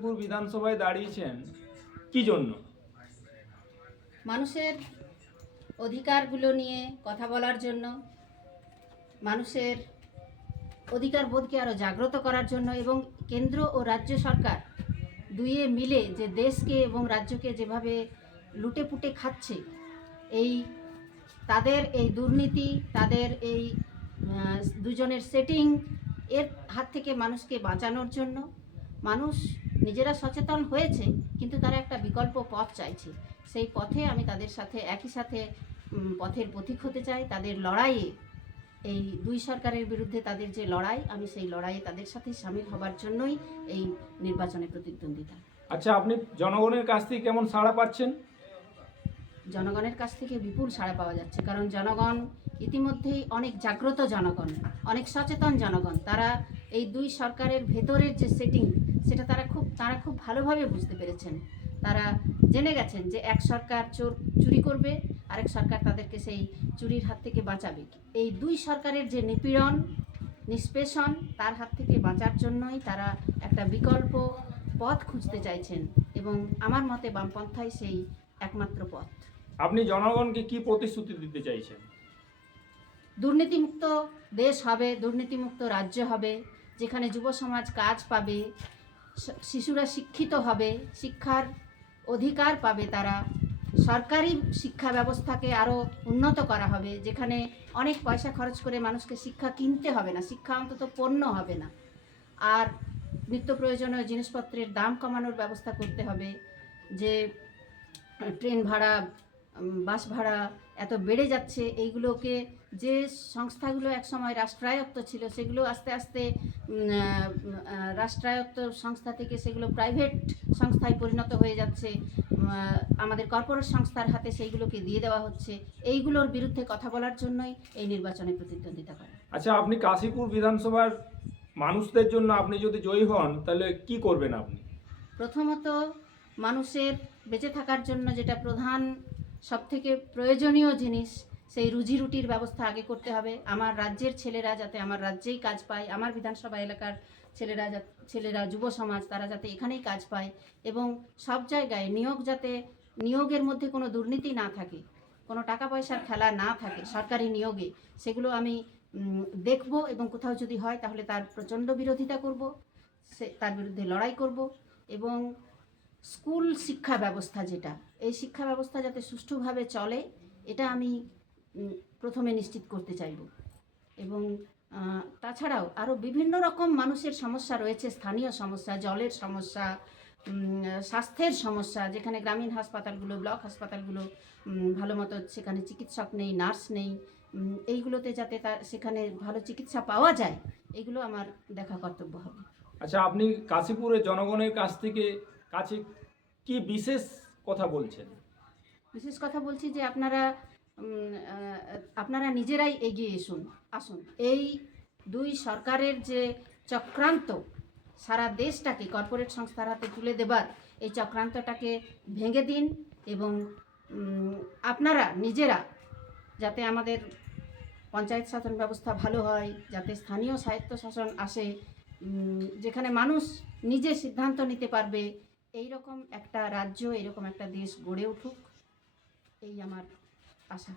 কাশীপুর বিধানসভায় দাঁড়িয়েছেন কি জন্য? মানুষের অধিকারগুলো নিয়ে কথা বলার জন্য, মানুষের অধিকার বোধকে আরও জাগ্রত করার জন্য এবং কেন্দ্র ও রাজ্য সরকার দুইয়ে মিলে যে দেশকে এবং রাজ্যকে যেভাবে লুটেপুটে খাচ্ছে, এই তাদের এই দুর্নীতি, তাদের এই দুজনের সেটিং এর হাত থেকে মানুষকে বাঁচানোর জন্য মানুষ নিজেরা সচেতন হয়েছে, কিন্তু তারা একটা বিকল্প পথ চাইছে। সেই পথে আমি তাদের সাথে একই সাথে পথের পথিক হতে চাই। তাদের লড়াইয়ে, এই দুই সরকারের বিরুদ্ধে তাদের যে লড়াই, আমি সেই লড়াইয়ে তাদের সাথে সামিল হবার জন্যই এই নির্বাচনে প্রতিদ্বন্দ্বিতা। আচ্ছা, আপনি জনগণের কাছ থেকে কেমন সাড়া পাচ্ছেন? জনগণের কাছ থেকে বিপুল সাড়া পাওয়া যাচ্ছে, কারণ জনগণ ইতিমধ্যেই অনেক জাগ্রত জনগণ, অনেক সচেতন জনগণ। তারা এই দুই সরকারের ভেতরের যে সেটিং, সেটা তারা খুব ভালোভাবে বুঝতে পেরেছেন। তারা জেনে গেছেন যে এক সরকার চুরি করবে, আরেক সরকার তাদেরকে সেই চুরির হাত থেকে বাঁচাবে। এই দুই সরকারের যে নিপীড়ন, নিষ্পেষণ, তার হাত থেকে বাঁচার জন্যই তারা একটা বিকল্প পথ খুঁজতে চাইছেন, এবং আমার মতে বামপন্থাই সেই একমাত্র পথ। আপনি জনগণকে কি প্রতিশ্রুতি দিতে চাইছেন? দুর্নীতিমুক্ত দেশ হবে, দুর্নীতিমুক্ত রাজ্য হবে, যেখানে যুব সমাজ কাজ পাবে, শিশুরা শিক্ষিত হবে, শিক্ষার অধিকার পাবে তারা, সরকারি শিক্ষা ব্যবস্থাকে আরও উন্নত করা হবে, যেখানে অনেক পয়সা খরচ করে মানুষকে শিক্ষা কিনতে হবে না, শিক্ষা অন্তত পণ্য হবে না, আর নিত্য প্রয়োজনীয় জিনিসপত্রের দাম কমানোর ব্যবস্থা করতে হবে। যে ট্রেন ভাড়া, বাস ভাড়া এত বেড়ে যাচ্ছে, এইগুলোকে, যে সংস্থাগুলো একসময় রাষ্ট্রায়ত্ত ছিল সেগুলো আস্তে আস্তে রাষ্ট্রায়ত্ত সংস্থা থেকে সেগুলো প্রাইভেট সংস্থায় পরিণত হয়ে যাচ্ছে, আমাদের কর্পোরেট সংস্থার হাতে সেইগুলোকে দিয়ে দেওয়া হচ্ছে। এইগুলোর বিরুদ্ধে কথা বলার জন্যই এই নির্বাচনে প্রতিদ্বন্দ্বিতা করা। আচ্ছা, আপনি কাশীপুর বিধানসভার মানুষদের জন্য আপনি যদি জয়ী হন তাহলে কি করবেন আপনি? প্রথমত, মানুষের বেঁচে থাকার জন্য যেটা প্রধান সবথেকে প্রয়োজনীয় জিনিস, সেই রুজি রুটির ব্যবস্থা আগে করতে হবে। আমার রাজ্যের ছেলেরা যাতে আমার রাজ্যেই কাজ পায়, আমার বিধানসভা এলাকার ছেলেরা যুব সমাজ তারা যাতে এখানেই কাজ পায়, এবং সব জায়গায় নিয়োগের মধ্যে কোনো দুর্নীতি না থাকে, কোনো টাকা পয়সার খেলা না থাকে সরকারি নিয়োগে, সেগুলো আমি দেখব, এবং কোথাও যদি হয় তাহলে তার প্রচণ্ড বিরোধিতা করব, তার বিরুদ্ধে লড়াই করব। এবং স্কুল শিক্ষা ব্যবস্থা, যেটা এই শিক্ষা ব্যবস্থা যাতে সুষ্ঠুভাবে চলে, এটা আমি প্রথমে নিশ্চিত করতে চাইব। এবং তাছাড়াও আরও বিভিন্ন রকম মানুষের সমস্যা রয়েছে, স্থানীয় সমস্যা, জলের সমস্যা, স্বাস্থ্যের সমস্যা, যেখানে গ্রামীণ হাসপাতালগুলো, ব্লক হাসপাতালগুলো ভালো মতো, সেখানে চিকিৎসক নেই, নার্স নেই, এইগুলোতে যাতে সেখানে ভালো চিকিৎসা পাওয়া যায়, এগুলো আমার দেখা কর্তব্য হবে। আচ্ছা, আপনি কাশীপুরের জনগণের কাছে কি বিশেষ কথা বলছেন? বিশেষ কথা বলছি যে আপনারা নিজেরাই এগিয়ে আসুন। এই দুই সরকারের যে চক্রান্ত, সারা দেশটাকে কর্পোরেট সংস্থার হাতে তুলে দেবার এই চক্রান্তটাকে ভেঙে দিন, এবং আপনারা নিজেরা যাতে আমাদের পঞ্চায়েত শাসন ব্যবস্থা ভালো হয়, যাতে স্থানীয় স্বায়ত্তশাসন আসে, যেখানে মানুষ নিজে সিদ্ধান্ত নিতে পারবে, এই রকম একটা রাজ্য, এরকম একটা দেশ গড়ে উঠুক, এই আমার আশা।